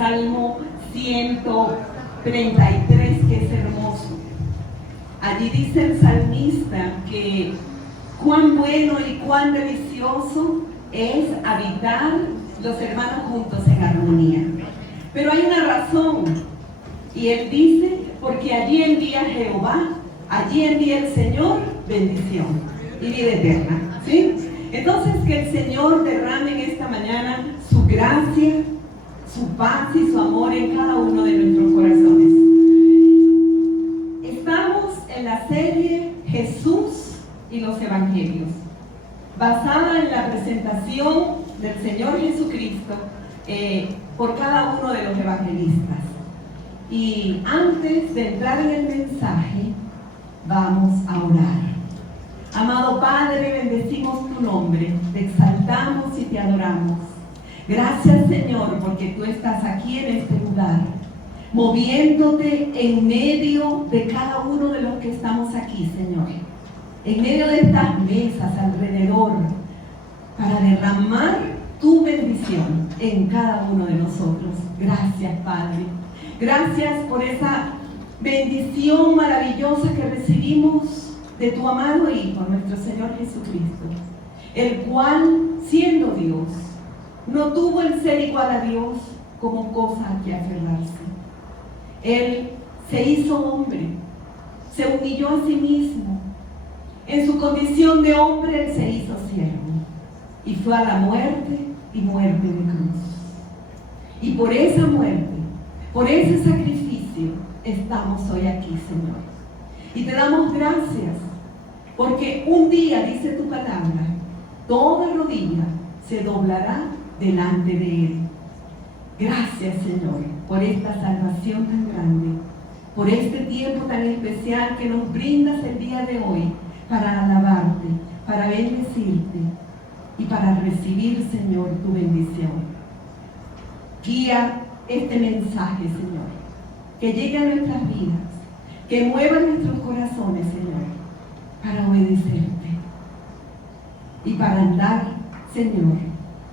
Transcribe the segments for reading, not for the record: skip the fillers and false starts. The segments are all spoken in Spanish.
Salmo 133, que es hermoso. Allí dice el salmista que cuán bueno y cuán delicioso es habitar los hermanos juntos en armonía. Pero hay una razón, y él dice, porque allí envía Jehová, allí envía el Señor bendición y vida eterna, ¿sí? Entonces, que el Señor derrame en esta mañana su gracia, su paz y su amor en cada uno de nuestros corazones. Estamos en la serie Jesús y los Evangelios, basada en la presentación del Señor Jesucristo por cada uno de los evangelistas. Y antes de entrar en el mensaje, vamos a orar. Amado Padre, bendecimos tu nombre, te exaltamos y te adoramos. Gracias, Señor, porque tú estás aquí en este lugar, moviéndote en medio de cada uno de los que estamos aquí, Señor. En medio de estas mesas alrededor, para derramar tu bendición en cada uno de nosotros. Gracias, Padre. Gracias por esa bendición maravillosa que recibimos de tu amado Hijo, nuestro Señor Jesucristo, el cual, siendo Dios, no tuvo el ser igual a Dios como cosa a que aferrarse. Él se hizo hombre, se humilló a sí mismo. En su condición de hombre, Él se hizo siervo y fue a la muerte y muerte de cruz. Y por esa muerte, por ese sacrificio, estamos hoy aquí, Señor. Y te damos gracias, porque un día, dice tu palabra, toda rodilla se doblará delante de Él. Gracias, Señor, por esta salvación tan grande, por este tiempo tan especial que nos brindas el día de hoy para alabarte, para bendecirte y para recibir, Señor, tu bendición. Guía este mensaje, Señor, que llegue a nuestras vidas, que mueva nuestros corazones, Señor, para obedecerte y para andar, Señor,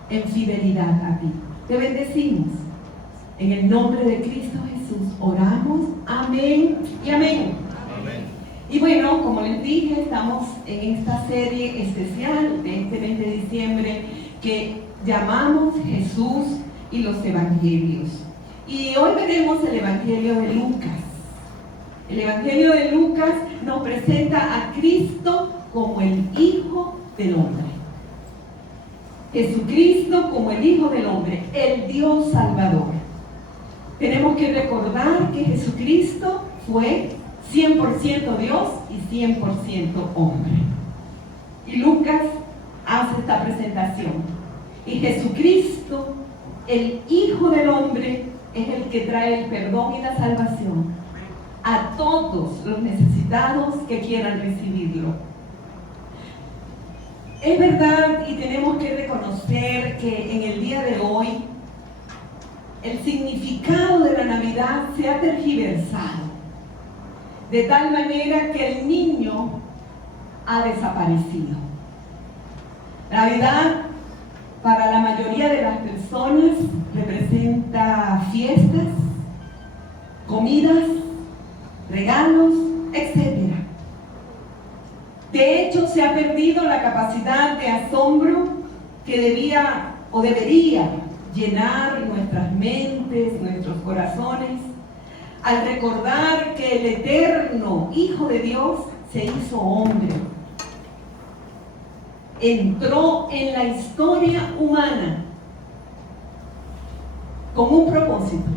en fidelidad a ti. Te bendecimos. En el nombre de Cristo Jesús oramos. Amén y amén. Amén. Y bueno, como les dije, estamos en esta serie especial de este mes de diciembre que llamamos Jesús y los Evangelios. Y hoy veremos el Evangelio de Lucas. El Evangelio de Lucas nos presenta a Cristo como el Hijo del Hombre. Jesucristo como el Hijo del Hombre, el Dios Salvador. Tenemos que recordar que Jesucristo fue 100% Dios y 100% hombre. Y Lucas hace esta presentación. Y Jesucristo, el Hijo del Hombre, es el que trae el perdón y la salvación a todos los necesitados que quieran recibirlo. Es verdad, y tenemos que reconocer que en el día de hoy el significado de la Navidad se ha tergiversado, de tal manera que el niño ha desaparecido. Navidad, para la mayoría de las personas, representa fiestas, comidas, regalos, etc. De hecho, se ha perdido la capacidad de asombro que debía o debería llenar nuestras mentes, nuestros corazones, al recordar que el eterno Hijo de Dios se hizo hombre. Entró en la historia humana con un propósito: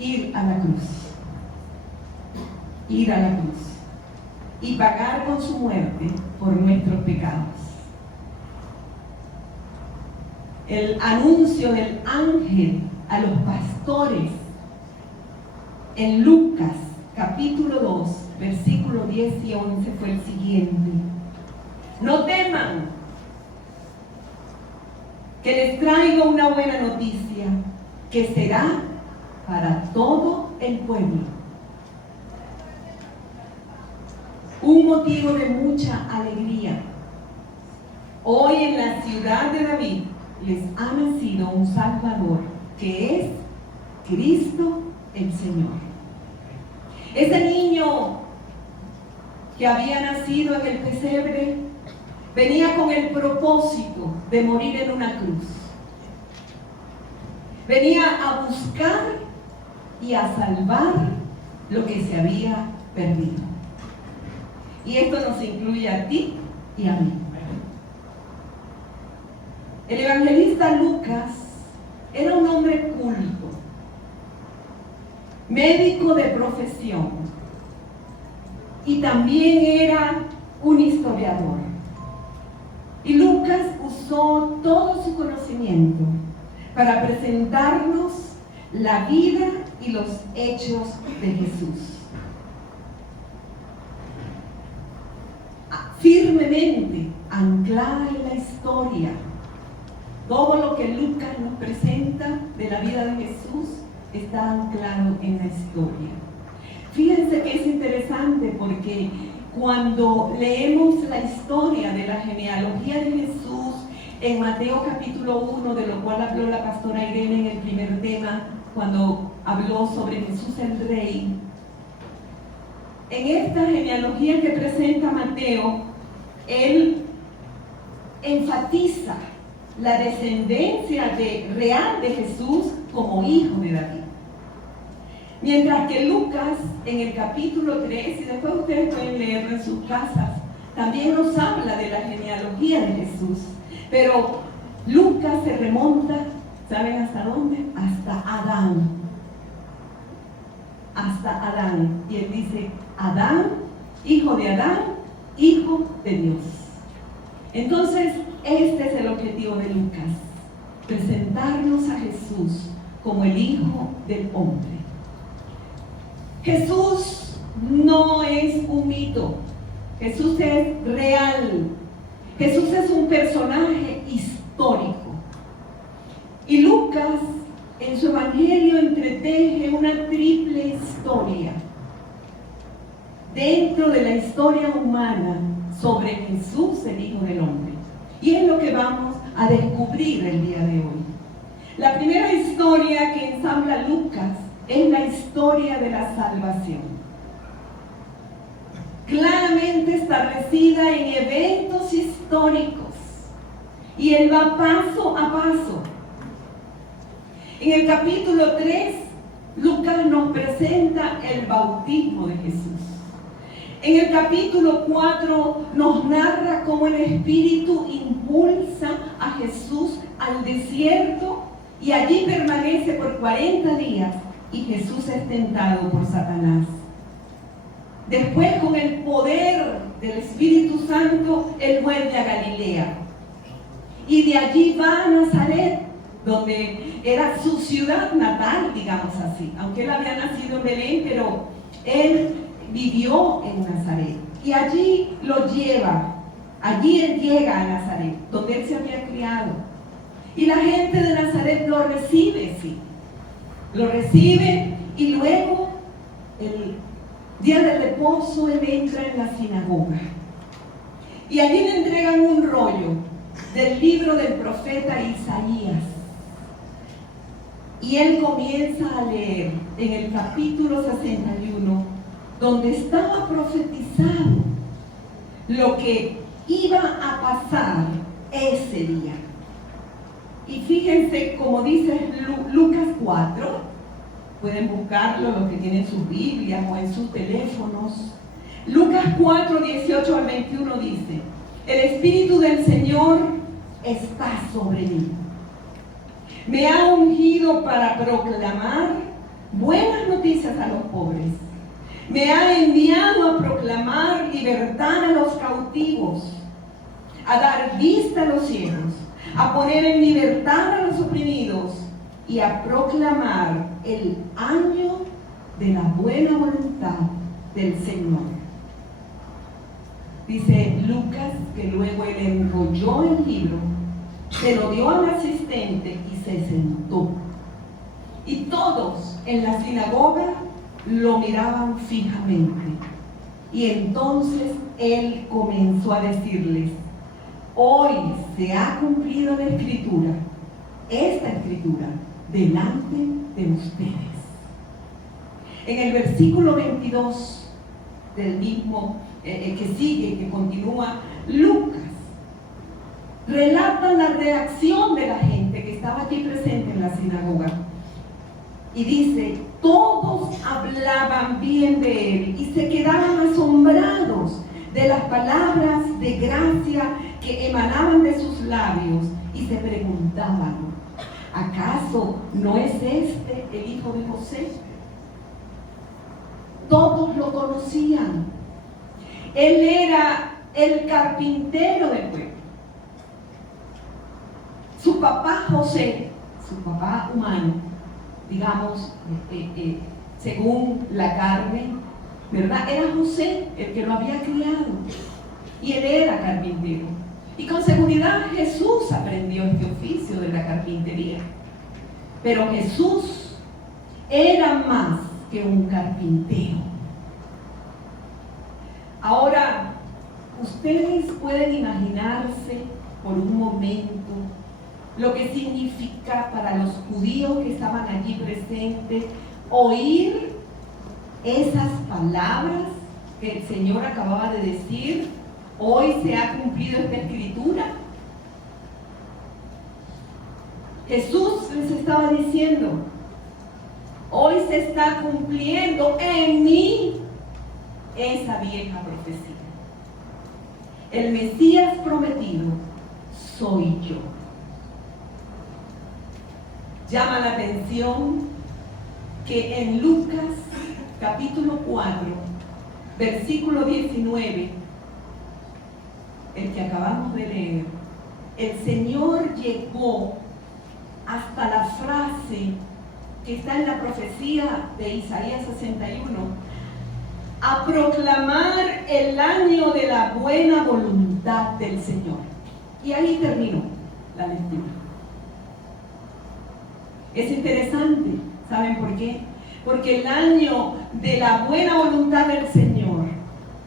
ir a la cruz. Ir a la cruz y pagar con su muerte por nuestros pecados. El anuncio del ángel a los pastores en Lucas capítulo 2, versículos 10 y 11 fue el siguiente: no teman, que les traigo una buena noticia, que será para todo el pueblo. Un motivo de mucha alegría. Hoy en la ciudad de David les ha nacido un Salvador, que es Cristo el Señor. Ese niño que había nacido en el pesebre venía con el propósito de morir en una cruz. Venía a buscar y a salvar lo que se había perdido. Y esto nos incluye a ti y a mí. El evangelista Lucas era un hombre culto, médico de profesión, y también era un historiador. Y Lucas usó todo su conocimiento para presentarnos la vida y los hechos de Jesús. Firmemente anclada en la historia, todo lo que Lucas nos presenta de la vida de Jesús está anclado en la historia. Fíjense que es interesante porque cuando leemos la historia de la genealogía de Jesús en Mateo capítulo 1, de lo cual habló la pastora Irene en el primer tema, cuando habló sobre Jesús el Rey, en esta genealogía que presenta Mateo, él enfatiza la descendencia real de Jesús como hijo de David. Mientras que Lucas, en el capítulo 3, y después ustedes pueden leerlo en sus casas, también nos habla de la genealogía de Jesús. Pero Lucas se remonta, ¿saben hasta dónde? Hasta Adán. Hasta Adán. Y él dice, Adán, hijo de Adán, hijo de Dios. Entonces, este es el objetivo de Lucas: presentarnos a Jesús como el Hijo del Hombre. Jesús no es un mito, Jesús es real. Jesús es un personaje histórico. Y Lucas, en su evangelio, entreteje una triple historia dentro de la historia humana sobre Jesús, el Hijo del Hombre. Y es lo que vamos a descubrir el día de hoy. La primera historia que ensambla Lucas es la historia de la salvación, claramente establecida en eventos históricos, y él va paso a paso. En el capítulo 3, Lucas nos presenta el bautismo de Jesús. En el capítulo 4 nos narra cómo el Espíritu impulsa a Jesús al desierto y allí permanece por 40 días y Jesús es tentado por Satanás. Después, con el poder del Espíritu Santo, él vuelve a Galilea y de allí va a Nazaret, donde era su ciudad natal, digamos así, aunque él había nacido en Belén, pero él vivió en Nazaret, y allí lo lleva, allí él llega a Nazaret, donde él se había criado, y la gente de Nazaret lo recibe, sí, lo recibe, y luego el día de reposo él entra en la sinagoga, y allí le entregan un rollo del libro del profeta Isaías, y él comienza a leer en el capítulo 61, donde estaba profetizado lo que iba a pasar ese día. Y fíjense, como dice Lucas 4, pueden buscarlo los que tienen sus Biblias o en sus teléfonos. Lucas 4, 18 al 21 dice: el Espíritu del Señor está sobre mí. Me ha ungido para proclamar buenas noticias a los pobres. Me ha enviado a proclamar libertad a los cautivos, a dar vista a los ciegos, a poner en libertad a los oprimidos y a proclamar el año de la buena voluntad del Señor. Dice Lucas que luego él enrolló el libro, se lo dio al asistente y se sentó. Y todos en la sinagoga lo miraban fijamente. Y entonces él comenzó a decirles: hoy se ha cumplido la escritura esta escritura delante de ustedes. En el versículo 22 del mismo que sigue, que continúa, Lucas relata la reacción de la gente que estaba aquí presente en la sinagoga. Y dice, todos hablaban bien de él y se quedaban asombrados de las palabras de gracia que emanaban de sus labios y se preguntaban, ¿acaso no es este el hijo de José? Todos lo conocían. Él era el carpintero del pueblo. Su papá José, su papá humano, digamos, según la carne, ¿verdad? Era José el que lo había criado. Y él era carpintero. Y con seguridad Jesús aprendió este oficio de la carpintería. Pero Jesús era más que un carpintero. Ahora, ustedes pueden imaginarse por un momento lo que significa para los judíos que estaban allí presentes oír esas palabras que el Señor acababa de decir. Hoy se ha cumplido esta escritura. Jesús les estaba diciendo, hoy se está cumpliendo en mí esa vieja profecía. El Mesías prometido soy yo. Llama la atención que en Lucas capítulo 4, versículo 19, el que acabamos de leer, el Señor llegó hasta la frase que está en la profecía de Isaías 61, a proclamar el año de la buena voluntad del Señor. Y ahí terminó la lectura. Es interesante, ¿saben por qué? Porque el año de la buena voluntad del Señor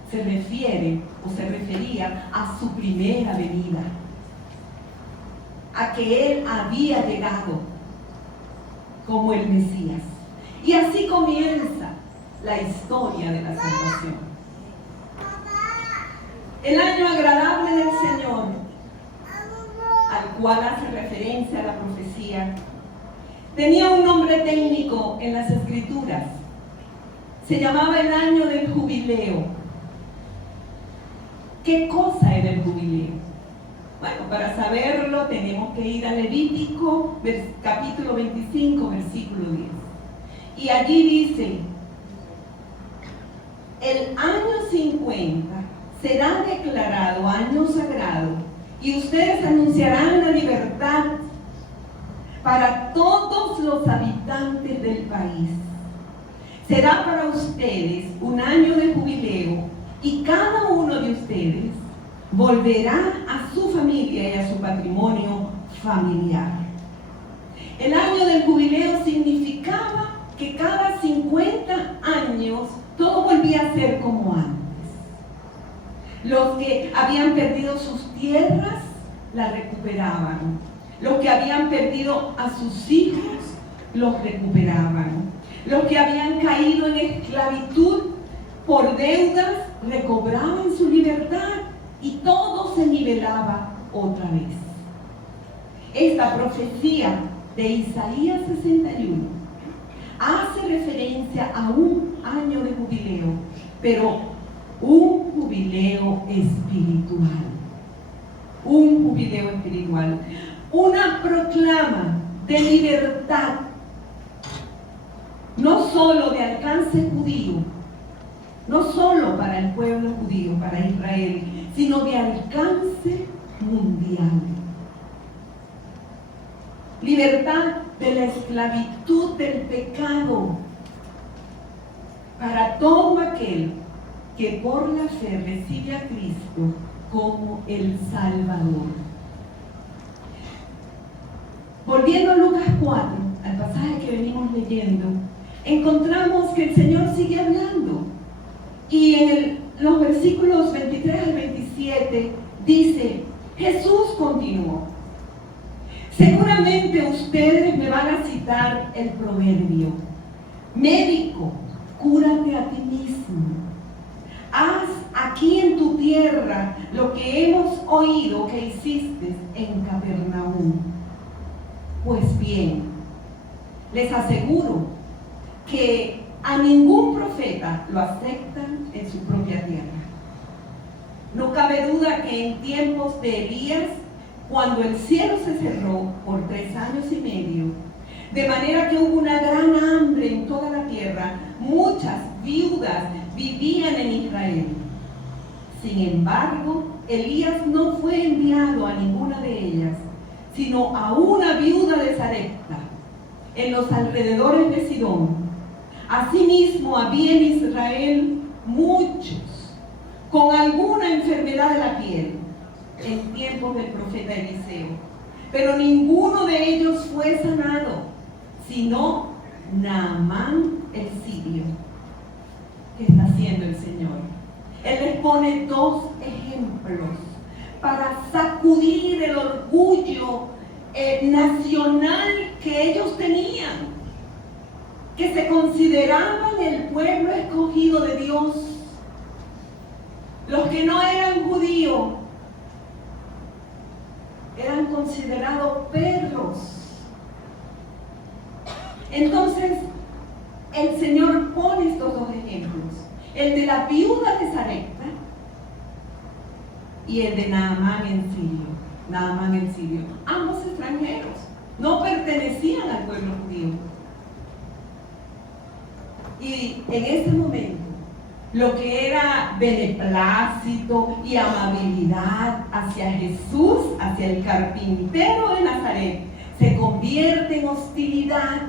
se refiere o se refería a su primera venida, a que Él había llegado como el Mesías. Y así comienza la historia de la salvación. El año agradable del Señor, al cual hace referencia a la profecía, tenía un nombre técnico en las Escrituras. Se llamaba el año del jubileo. ¿Qué cosa era el jubileo? Bueno, para saberlo tenemos que ir a Levítico, capítulo 25, versículo 10. Y allí dice, el año 50 será declarado año sagrado y ustedes anunciarán la libertad para todos los habitantes del país. Será para ustedes un año de jubileo y cada uno de ustedes volverá a su familia y a su patrimonio familiar. El año del jubileo significaba que cada 50 años todo volvía a ser como antes. Los que habían perdido sus tierras las recuperaban. Los que habían perdido a sus hijos los recuperaban. Los que habían caído en esclavitud por deudas recobraban su libertad y todo se nivelaba otra vez. Esta profecía de Isaías 61 hace referencia a un año de jubileo, pero un jubileo espiritual. Un jubileo espiritual. Una proclama de libertad, no solo de alcance judío, no solo para el pueblo judío, para Israel, sino de alcance mundial. Libertad de la esclavitud del pecado para todo aquel que por la fe recibe a Cristo como el Salvador. Volviendo a Lucas 4, al pasaje que venimos leyendo, encontramos que el Señor sigue hablando. Y en los versículos 23 al 27 dice, Jesús continuó, Seguramente ustedes me van a citar el proverbio: médico, cúrate a ti mismo. Haz aquí en tu tierra lo que hemos oído que hiciste en Capernaum. Pues bien, les aseguro que a ningún profeta lo aceptan en su propia tierra. No cabe duda que en tiempos de Elías, cuando el cielo se cerró por 3 años y medio, de manera que hubo una gran hambre en toda la tierra, muchas viudas vivían en Israel. Sin embargo, Elías no fue enviado a ninguna de ellas, sino a una viuda de Sarepta, en los alrededores de Sidón. Asimismo, había en Israel muchos con alguna enfermedad de la piel en tiempos del profeta Eliseo, pero ninguno de ellos fue sanado, sino Naamán el sirio. ¿Qué está haciendo el Señor? Él les pone 2 ejemplos para sacudir el orgullo nacional que ellos tenían, que se consideraban el pueblo escogido de Dios. Los que no eran judíos eran considerados perros. Entonces, el Señor pone estos 2 ejemplos: el de la viuda de Sarepta y el de Naamán el sirio. Ambos extranjeros, no pertenecían al pueblo judío. Y en ese momento, lo que era beneplácito y amabilidad hacia Jesús, hacia el carpintero de Nazaret, se convierte en hostilidad.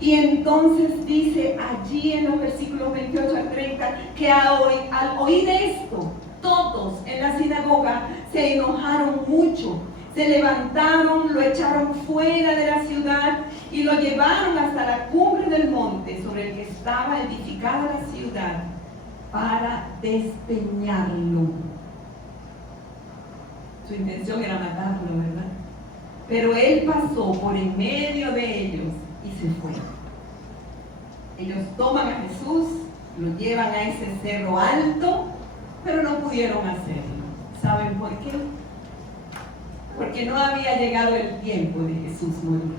Y entonces dice allí en los versículos 28 al 30 que al oír esto, todos en la sinagoga se enojaron mucho, se levantaron, lo echaron fuera de la ciudad y lo llevaron hasta la cumbre del monte sobre el que estaba edificada la ciudad, para despeñarlo. Su intención era matarlo, ¿verdad? Pero él pasó por en medio de ellos y se fue. Ellos toman a Jesús, lo llevan a ese cerro alto, pero no pudieron hacerlo. ¿Saben por qué? Porque no había llegado el tiempo de Jesús morir.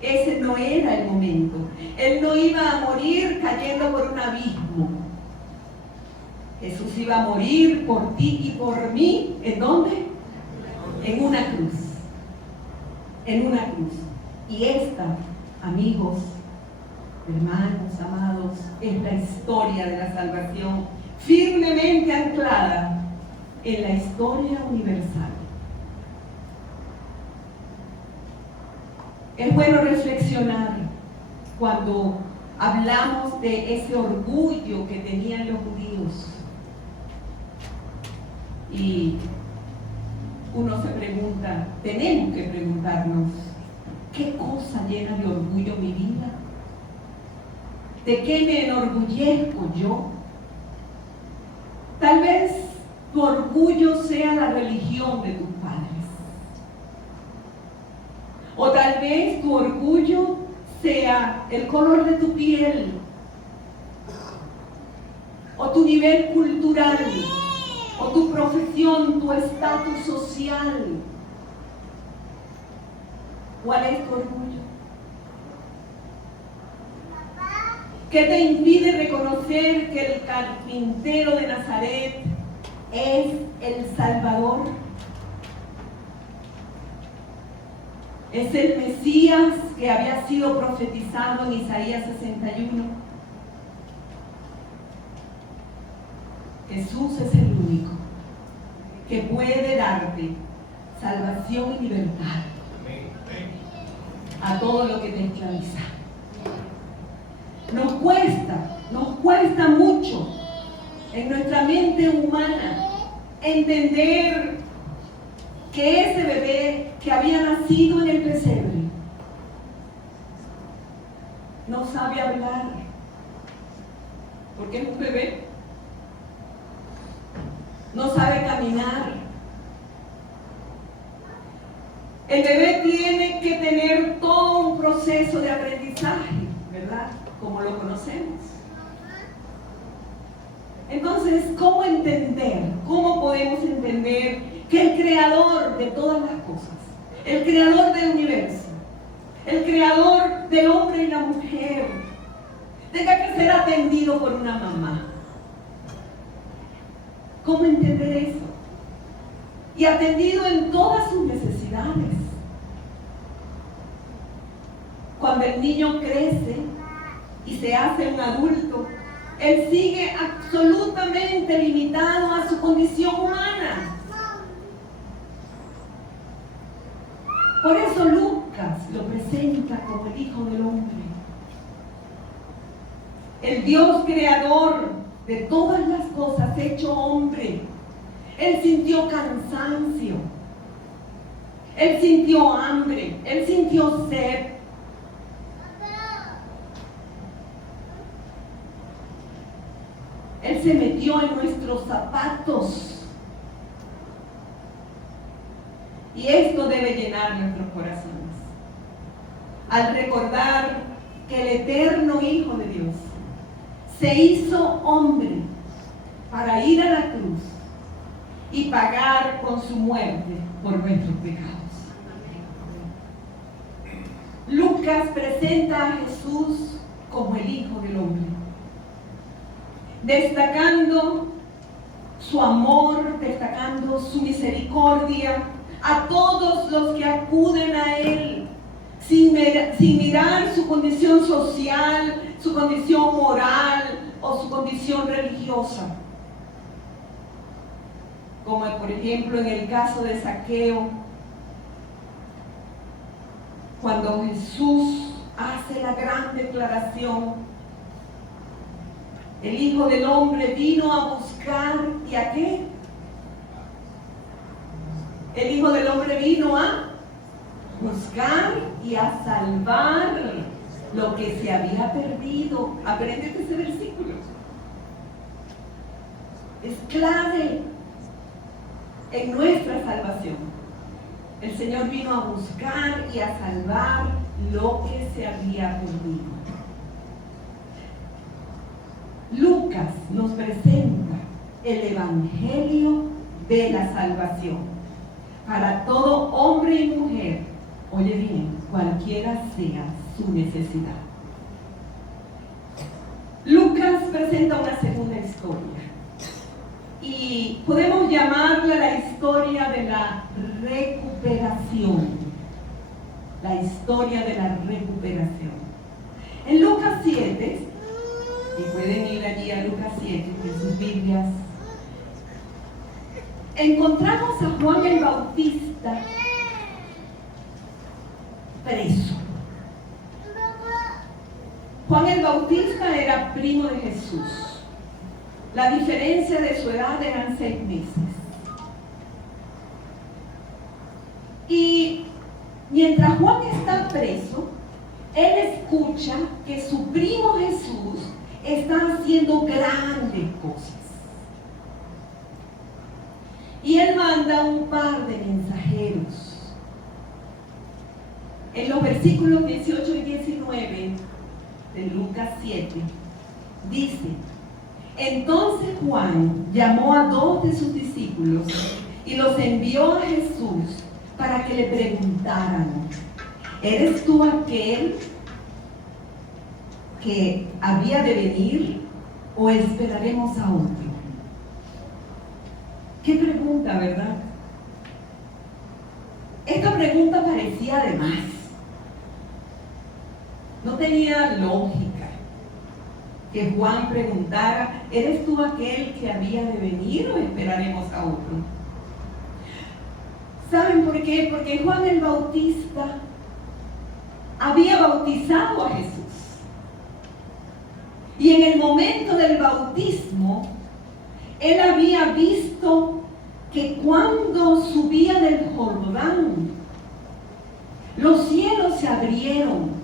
Ese no era el momento. Él no iba a morir cayendo por un abismo. Jesús iba a morir por ti y por mí. ¿En dónde? En una cruz. En una cruz. Y esta, amigos, hermanos, amados, es la historia de la salvación, firmemente anclada en la historia universal. Es bueno reflexionar cuando hablamos de ese orgullo que tenían los judíos. Y uno se pregunta, tenemos que preguntarnos, ¿qué cosa llena de orgullo mi vida? ¿De qué me enorgullezco yo? Tal vez tu orgullo sea la religión de tus padres. O tal vez tu orgullo sea el color de tu piel, o tu nivel cultural, o tu profesión, tu estatus social. ¿Cuál es tu orgullo? ¿Qué te impide reconocer que el carpintero de Nazaret es el Salvador? Es el Mesías que había sido profetizado en Isaías 61. Jesús es el único que puede darte salvación y libertad a todo lo que te esclaviza. Nos cuesta mucho en nuestra mente humana entender que ese bebé que había nacido en el pesebre no sabe hablar, porque es un bebé, no sabe caminar, El bebé tiene que tener todo un proceso de aprendizaje, ¿verdad? Como lo conocemos. Entonces, ¿cómo entender? ¿Cómo podemos entender que el creador de todas las cosas, el creador del universo, el creador del hombre y la mujer, tenga que ser atendido por una mamá? ¿Cómo entender eso? Y atendido en todas sus necesidades. Cuando el niño crece y se hace un adulto, él sigue absolutamente limitado a su condición humana. Por eso Lucas lo presenta como el Hijo del Hombre. El Dios creador de todas las cosas, hecho hombre. Él sintió cansancio, Él sintió hambre, Él sintió sed. Él se metió en nuestros zapatos. Y esto debe llenar nuestros corazones. Al recordar que el eterno Hijo de Dios se hizo hombre para ir a la cruz y pagar con su muerte por nuestros pecados. Lucas presenta a Jesús como el Hijo del Hombre, destacando su amor, destacando su misericordia a todos los que acuden a Él, sin mirar su condición social, su condición moral o su condición religiosa. Como por ejemplo en el caso de Zaqueo, cuando Jesús hace la gran declaración: el Hijo del Hombre vino a buscar, ¿y a qué? El Hijo del Hombre vino a buscar y a salvar lo que se había perdido. Apréndete ese versículo. Es clave en nuestra salvación. El Señor vino a buscar y a salvar lo que se había perdido. Lucas nos presenta el Evangelio de la salvación para todo hombre y mujer, oye bien, cualquiera sea su necesidad. Lucas presenta una segunda historia y podemos llamarla la historia de la recuperación. La historia de la recuperación. En Lucas 7, y pueden ir allí a Lucas 7 en sus Biblias, encontramos a Juan el Bautista preso. Juan el Bautista era primo de Jesús. La diferencia de su edad eran 6 meses. Y mientras Juan está preso, él escucha que su primo Jesús está haciendo grandes cosas. Y él manda un par de mensajeros. En los versículos 18 y 19 de Lucas 7, dice: entonces Juan llamó a 2 de sus discípulos y los envió a Jesús para que le preguntaran: ¿eres tú aquel que había de venir o esperaremos a otro? Qué pregunta, ¿verdad? Esta pregunta parecía de más. No tenía lógica que Juan preguntara: ¿eres tú aquel que había de venir o esperaremos a otro? ¿Saben por qué? Porque Juan el Bautista había bautizado a Jesús. Y en el momento del bautismo, él había visto que cuando subía del Jordán, los cielos se abrieron.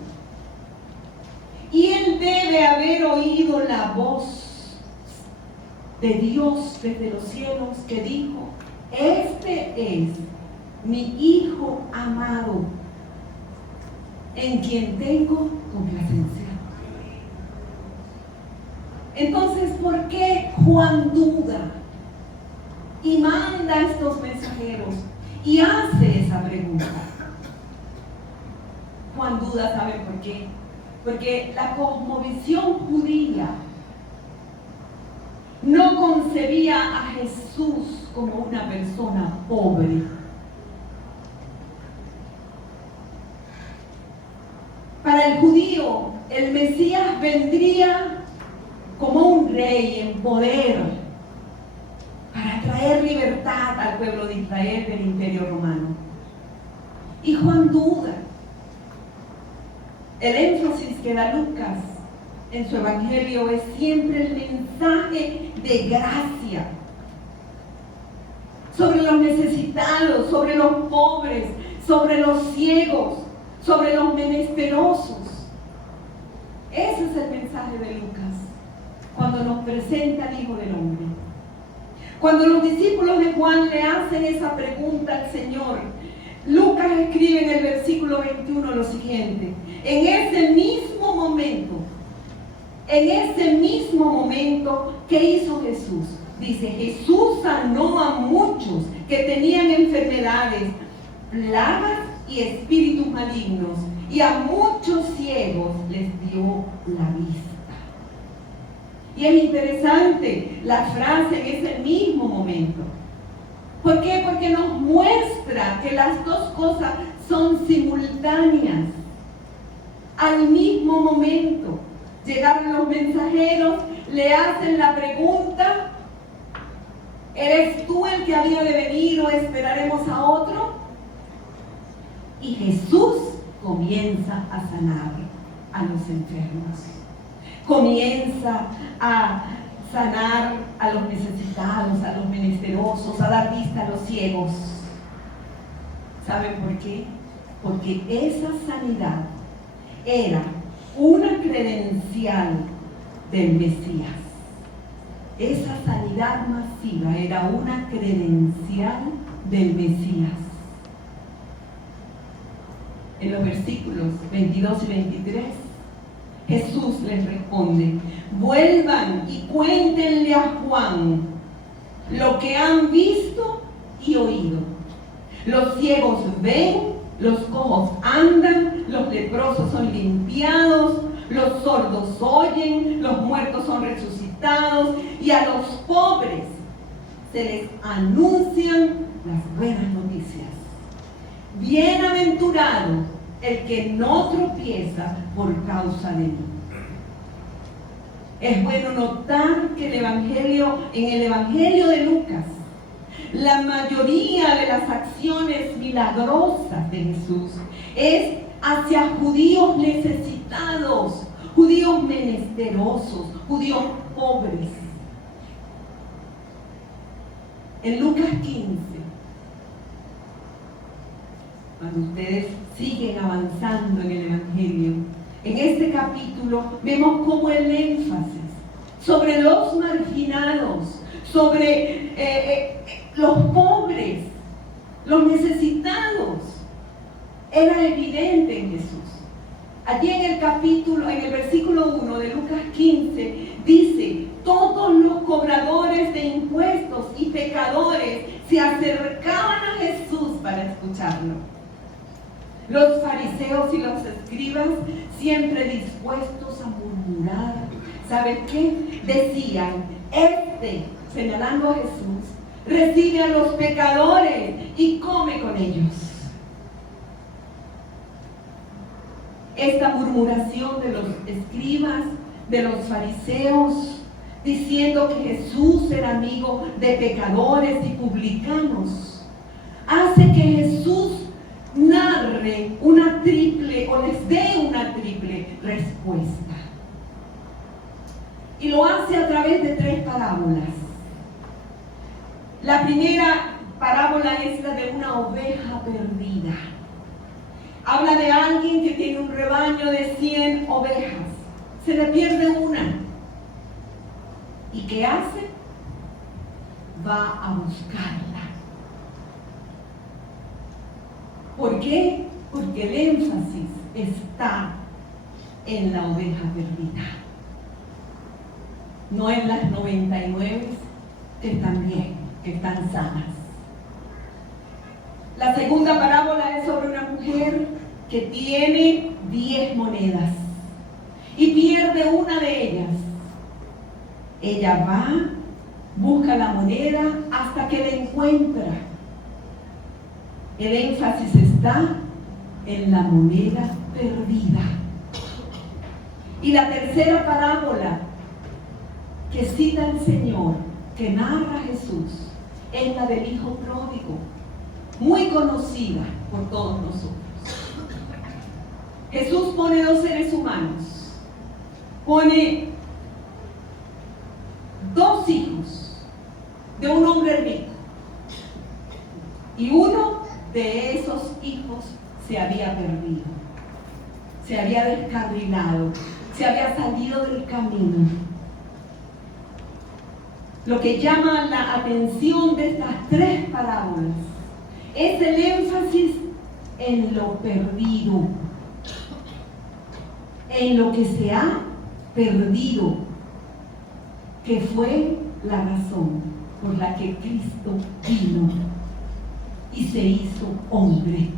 Y él debe haber oído la voz de Dios desde los cielos que dijo: este es mi Hijo amado, en quien tengo complacencia. Entonces, ¿por qué Juan duda y manda a estos mensajeros y hace esa pregunta? Juan duda, ¿saben por qué? Porque la cosmovisión judía no concebía a Jesús como una persona pobre. Para el judío, el Mesías vendría como un rey en poder para traer libertad al pueblo de Israel del Imperio Romano. Y Juan duda. El énfasis que da Lucas en su evangelio es siempre el mensaje de gracia sobre los necesitados, sobre los pobres, sobre los ciegos, sobre los menesterosos. Ese es el mensaje de Lucas cuando nos presenta al Hijo del Hombre. Cuando los discípulos de Juan le hacen esa pregunta al Señor, Lucas escribe en el versículo 21 lo siguiente: en ese mismo momento, ¿qué hizo Jesús? Dice, Jesús sanó a muchos que tenían enfermedades, plagas y espíritus malignos, y a muchos ciegos les dio la vista. Y es interesante la frase en ese mismo momento. ¿Por qué? Porque nos muestra que las dos cosas son simultáneas. Al mismo momento llegaron los mensajeros, le hacen la pregunta: ¿eres tú el que había de venir o esperaremos a otro? Y Jesús comienza a sanar a los enfermos. Comienza a sanar a los necesitados, a los menesterosos, a dar vista a los ciegos. ¿Saben por qué? Porque esa sanidad era una credencial del Mesías. Esa sanidad masiva era una credencial del Mesías. En los versículos 22 y 23, Jesús les responde: vuelvan y cuéntenle a Juan lo que han visto y oído. Los ciegos ven, los cojos andan, los leprosos son limpiados, los sordos oyen, los muertos son resucitados, y a los pobres se les anuncian las buenas noticias. Bienaventurado el que no tropieza por causa de mí. Es bueno notar que en el Evangelio de Lucas, la mayoría de las acciones milagrosas de Jesús es hacia judíos necesitados, judíos menesterosos, judíos pobres. En Lucas 15, cuando ustedes siguen avanzando en el Evangelio, en este capítulo vemos cómo el énfasis sobre los marginados, sobre los pobres, los necesitados, era evidente en Jesús. Allí en el versículo 1 de Lucas 15, dice: todos los cobradores de impuestos y pecadores se acercaban a Jesús para escucharlo. Los fariseos y los escribas, siempre dispuestos a murmurar, ¿saben qué? Decían: señalando a Jesús, recibe a los pecadores y come con ellos. Esta murmuración de los escribas, de los fariseos, diciendo que Jesús era amigo de pecadores y publicanos, hace que Jesús narre una triple, o les dé una triple respuesta. Y lo hace a través de 3 parábolas. La primera parábola es la de una oveja perdida. Habla de alguien que tiene un rebaño de 100 ovejas. Se le pierde una. ¿Y qué hace? Va a buscarla. ¿Por qué? Porque el énfasis está en la oveja perdida, no en las 99 que están bien, que están sanas. La segunda parábola es sobre una mujer que tiene 10 monedas y pierde una de ellas. Ella va, busca la moneda hasta que la encuentra. El énfasis está en la moneda perdida. Y la tercera parábola que cita el Señor, que narra Jesús, es la del hijo pródigo, muy conocida por todos nosotros. Jesús pone dos seres humanos, pone dos hijos de un hombre rico, y uno de esos hijos se había perdido, se había descarrilado, se había salido del camino. Lo que llama la atención de estas tres parábolas es el énfasis en lo perdido, en lo que se ha perdido, que fue la razón por la que Cristo vino y se hizo hombre.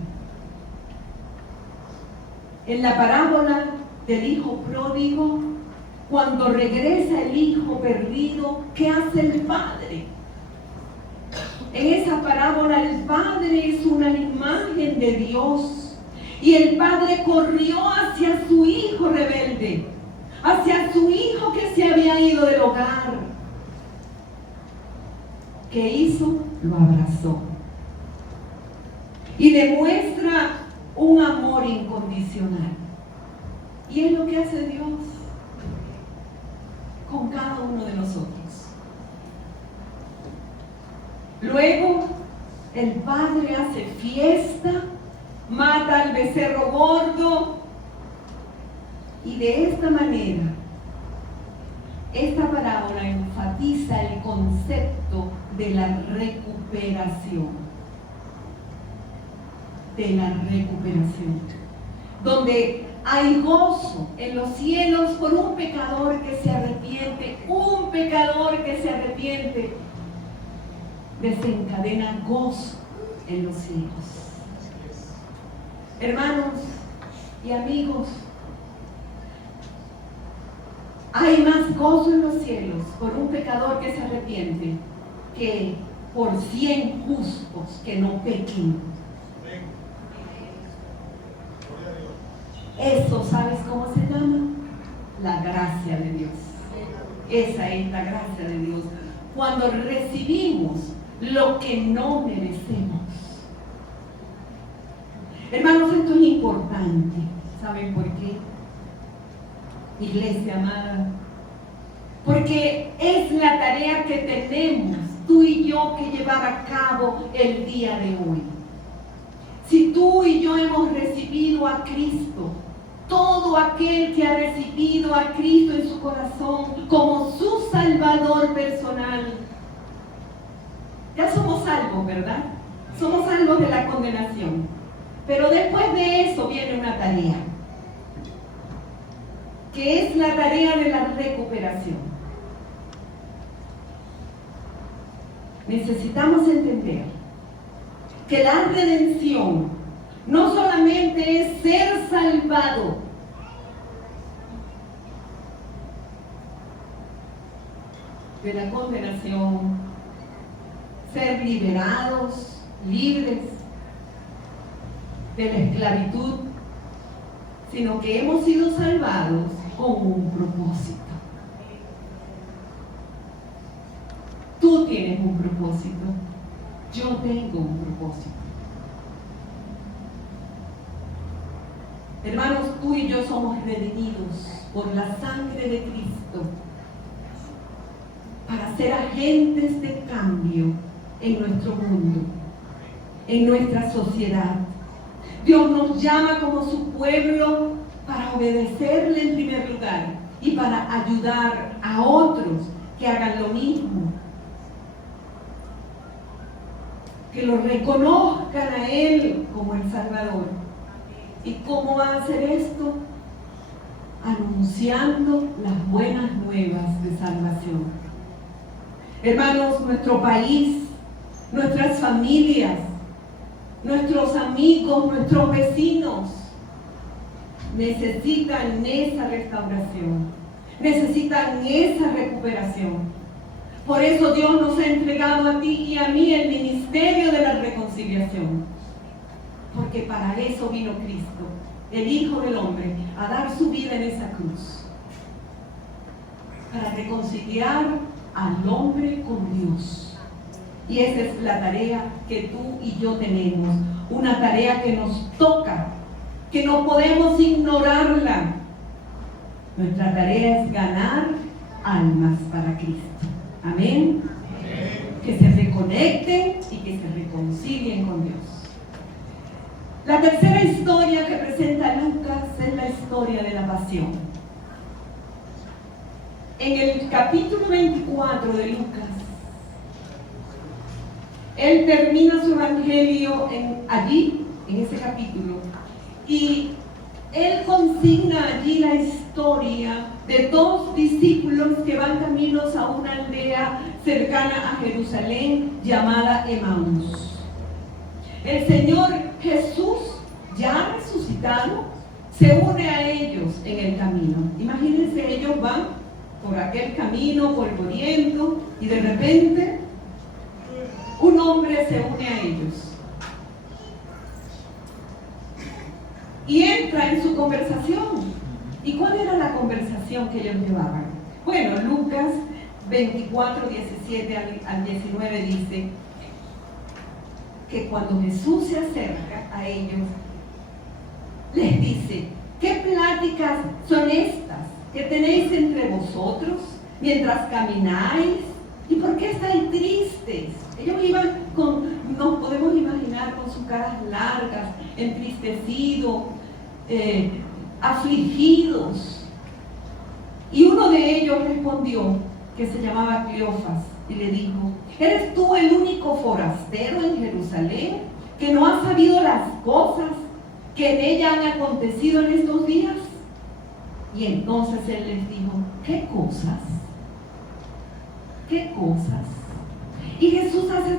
En la parábola del hijo pródigo, cuando regresa el hijo perdido, ¿qué hace el padre? En esa parábola el padre es una imagen de Dios, y el padre corrió hacia su hijo rebelde, hacia su hijo que se había ido del hogar. ¿Qué hizo? Lo abrazó y le muestra un amor incondicional. Y es lo que hace Dios con cada uno de nosotros. Luego el padre hace fiesta, mata al becerro gordo, y de esta manera esta parábola enfatiza el concepto de la recuperación. Donde hay gozo en los cielos por un pecador que se arrepiente. Un pecador que se arrepiente desencadena gozo en los cielos. Hermanos y amigos, hay más gozo en los cielos por un pecador que se arrepiente que por 100 justos que no pequen. Eso, ¿sabes cómo se llama? La gracia de Dios. Esa es la gracia de Dios. Cuando recibimos lo que no merecemos. Hermanos, esto es importante. ¿Saben por qué? Iglesia amada. Porque es la tarea que tenemos tú y yo que llevar a cabo el día de hoy. Si tú y yo hemos recibido a Cristo, todo aquel que ha recibido a Cristo en su corazón como su Salvador personal, ya somos salvos, ¿verdad? Somos salvos de la condenación. Pero después de eso viene una tarea, que es la tarea de la recuperación. Necesitamos entender que la redención no solamente es ser salvado, de la condenación, ser liberados, libres de la esclavitud, sino que hemos sido salvados con un propósito. Tú tienes un propósito, yo tengo un propósito. Hermanos, tú y yo somos redimidos por la sangre de Cristo para ser agentes de cambio en nuestro mundo, en nuestra sociedad. Dios nos llama como su pueblo para obedecerle en primer lugar y para ayudar a otros que hagan lo mismo. que lo reconozcan a Él como el Salvador. ¿Y cómo va a hacer esto? Anunciando las buenas nuevas de salvación. Hermanos, nuestro país, nuestras familias, nuestros amigos, nuestros vecinos necesitan esa restauración, necesitan esa recuperación. Por eso Dios nos ha entregado a ti y a mí el ministerio de la reconciliación, porque para eso vino Cristo, el Hijo del Hombre, a dar su vida en esa cruz, para reconciliar al hombre con Dios. Y esa es la tarea que tú y yo tenemos, una tarea que nos toca, que no podemos ignorarla. Nuestra tarea es ganar almas para Cristo. Amén. Que se reconecten y que se reconcilien con Dios. La tercera historia que presenta Lucas es la historia de la pasión. En el capítulo 24 de Lucas, él termina su evangelio allí, en ese capítulo, y él consigna allí la historia de dos discípulos que van caminos a una aldea cercana a Jerusalén llamada Emaús. El Señor Jesús, ya resucitado, se une a ellos en el camino. Imagínense, ellos van por aquel camino polvoriento y de repente un hombre se une a ellos y entra en su conversación. ¿Y cuál era la conversación que ellos llevaban? Bueno, Lucas 24, 17 al 19 dice que cuando Jesús se acerca a ellos, les dice: ¿qué pláticas son estas que tenéis entre vosotros mientras camináis? ¿Y por qué estáis tristes? Ellos iban nos podemos imaginar con sus caras largas, entristecidos, afligidos. Y uno de ellos respondió, que se llamaba Cleofas, y le dijo: ¿eres tú el único forastero en Jerusalén que no ha sabido las cosas que en ella han acontecido en estos días? Y entonces él les dijo: ¿qué cosas? ¿Qué cosas? Y Jesús hace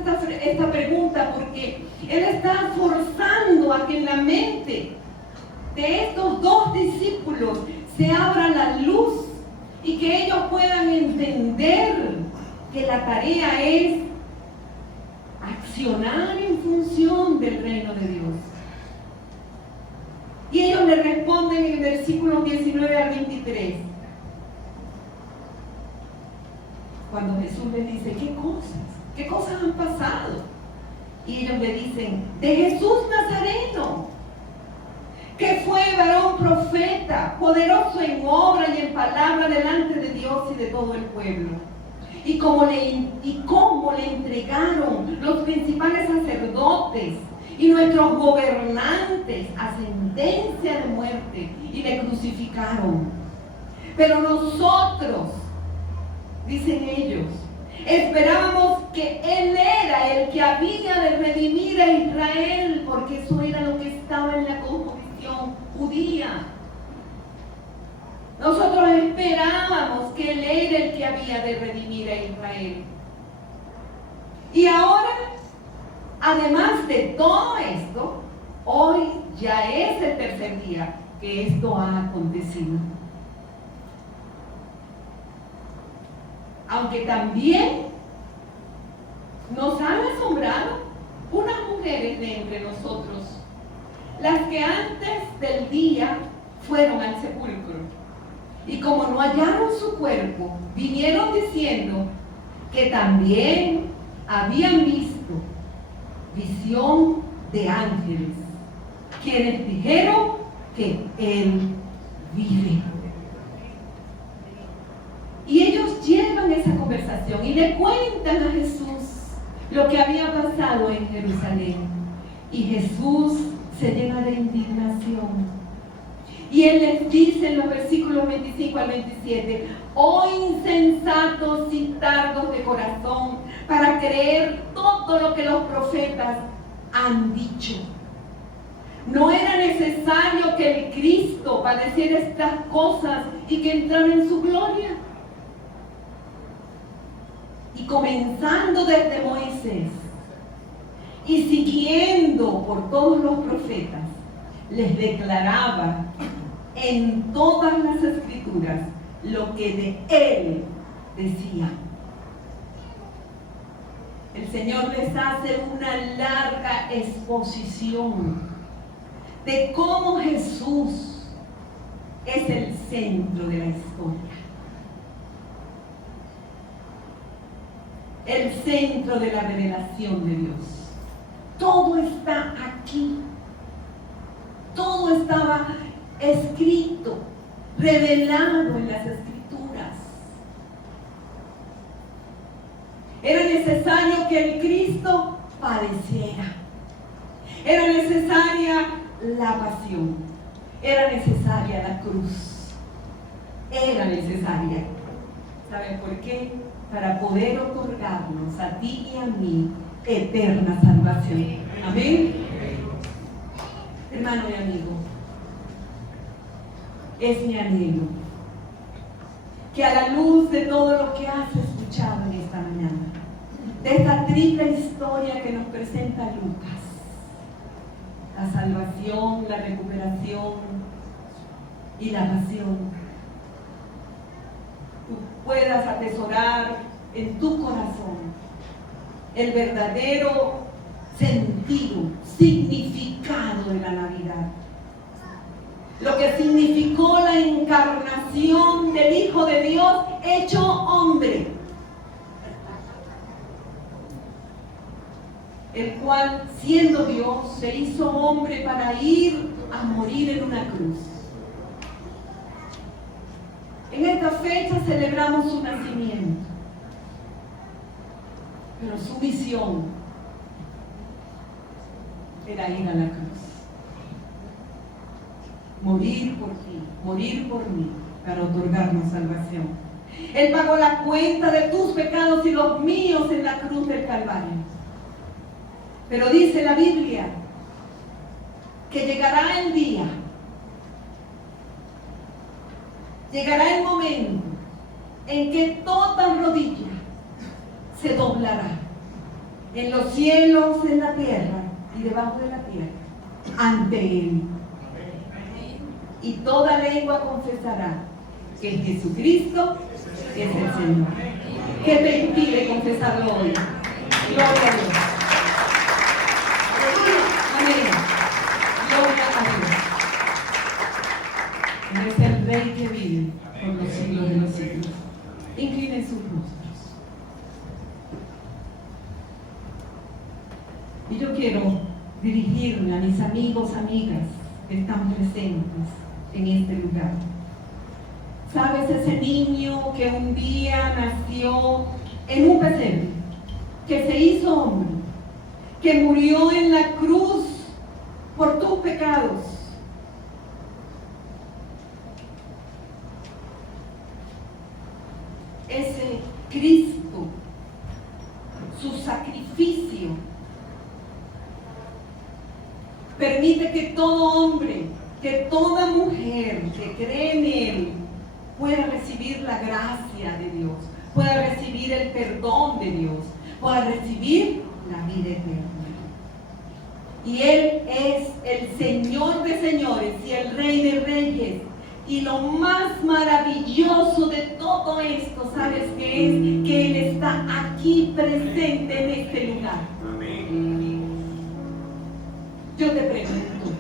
esta pregunta porque Él está forzando a que en la mente de estos dos discípulos se abra la luz y que ellos puedan entender que la tarea es accionar en función del reino de Dios. Y ellos le responden en versículos 19 al 23. Cuando Jesús les dice: ¿qué cosas? ¿Qué cosas han pasado? Y ellos le dicen: de Jesús Nazareno, que fue varón profeta, poderoso en obra y en palabra delante de Dios y de todo el pueblo. Y cómo le entregaron los principales sacerdotes y nuestros gobernantes a sentencia de muerte y le crucificaron. Pero nosotros, dicen ellos, esperábamos que Él era el que había de redimir a Israel, porque eso era lo que estaba en la cosmovisión judía. Nosotros esperábamos que Él era el que había de redimir a Israel. Y ahora, además de todo esto, hoy ya es el tercer día que esto ha acontecido. Aunque también nos han asombrado unas mujeres de entre nosotros, las que antes del día fueron al sepulcro, y como no hallaron su cuerpo, vinieron diciendo que también habían visto visión de ángeles, quienes dijeron que Él vive. Y ellos llevan esa conversación y le cuentan a Jesús lo que había pasado en Jerusalén. Y Jesús se llena de indignación Y Él les dice en los versículos 25 al 27, oh insensatos y tardos de corazón, para creer todo lo que los profetas han dicho. ¿No era necesario que el Cristo padeciera estas cosas y que entrara en su gloria? Y comenzando desde Moisés y siguiendo por todos los profetas, les declaraba en todas las escrituras lo que de Él decía. El Señor les hace una larga exposición de cómo Jesús es el centro de la historia, el centro de la revelación de Dios. Todo está aquí. Todo estaba escrito, revelado en las Escrituras. Era necesario que el Cristo padeciera. Era necesaria la pasión. Era necesaria la cruz. Era necesaria. ¿Saben por qué? Para poder otorgarnos a ti y a mí eterna salvación. Amén. Hermano y amigo, es mi anhelo que a la luz de todo lo que has escuchado en esta mañana, de esta triple historia que nos presenta Lucas, la salvación, la recuperación y la pasión, tú puedas atesorar en tu corazón el verdadero sentido, significado de la Navidad. Lo que significó la encarnación del Hijo de Dios hecho hombre, el cual, siendo Dios, se hizo hombre para ir a morir en una cruz. En esta fecha celebramos su nacimiento, pero su misión era ir a la cruz, morir por ti, morir por mí, para otorgarnos salvación. Él pagó la cuenta de tus pecados y los míos en la cruz del Calvario. Pero dice la Biblia que llegará el día, llegará el momento en que toda rodilla se doblará, en los cielos, en la tierra y debajo de la tierra, ante Él. Y toda lengua confesará que Jesucristo es el Señor. ¿Qué te impide confesarlo hoy? Gloria a Dios. Amén. Gloria a Dios. Es el Rey que vive por los siglos de los siglos. Inclinen sus rostros. Y yo quiero dirigirme a mis amigos, amigas que están presentes en este lugar. ¿Sabes ese niño que un día nació en un pesebre, que se hizo hombre, que murió en la cruz por tus pecados? Ese Cristo, su sacrificio, permite que todo hombre, que toda mujer que cree en Él pueda recibir la gracia de Dios, pueda recibir el perdón de Dios, pueda recibir la vida eterna. Y Él es el Señor de señores y el Rey de reyes. Y lo más maravilloso de todo esto, ¿sabes qué es? Que Él está aquí presente en este lugar. Yo te pregunto,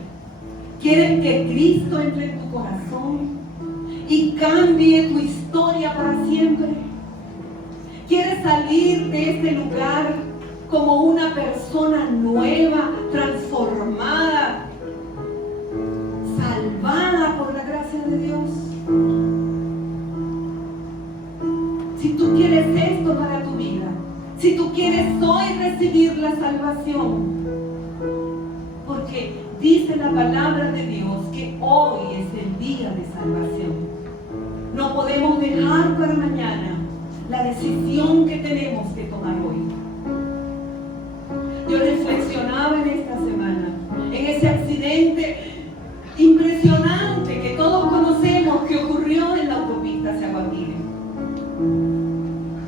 ¿quieres que Cristo entre en tu corazón y cambie tu historia para siempre? ¿Quieres salir de este lugar como una persona nueva, transformada, salvada por la gracia de Dios? Si tú quieres esto para tu vida, si tú quieres hoy recibir la salvación, porque Dice la palabra de Dios que hoy es el día de salvación. No podemos dejar para mañana la decisión que tenemos que tomar hoy. Yo reflexionaba en esta semana, en ese accidente impresionante que todos conocemos que ocurrió en la autopista hacia Guatire.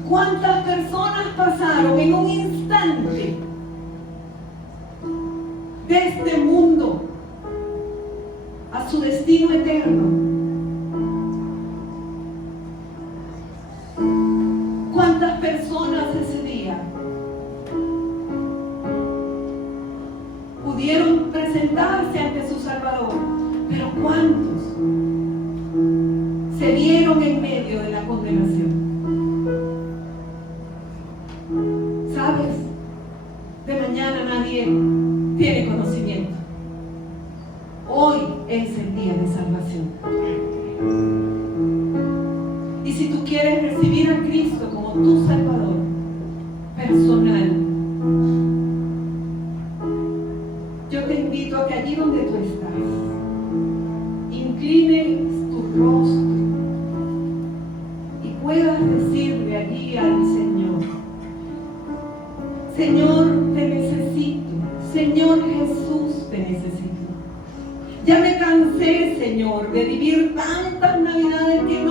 ¿Cuántas personas pasaron en un instante de este mundo a su destino eterno? ¿Cuántas personas ese día pudieron presentarse ante su Salvador? Pero ¿cuántos se vieron en medio de la condenación? ¿Sabes? De mañana nadie tiene conocimiento. Hoy es el día de salvación. Y si tú quieres recibir a Cristo como tu Salvador personal, yo te invito a que allí donde tú estás, inclines tu rostro y puedas decirle allí al Señor: Señor, te necesito. Señor Jesús, te necesito. Ya me cansé, Señor, de vivir tantas navidades que no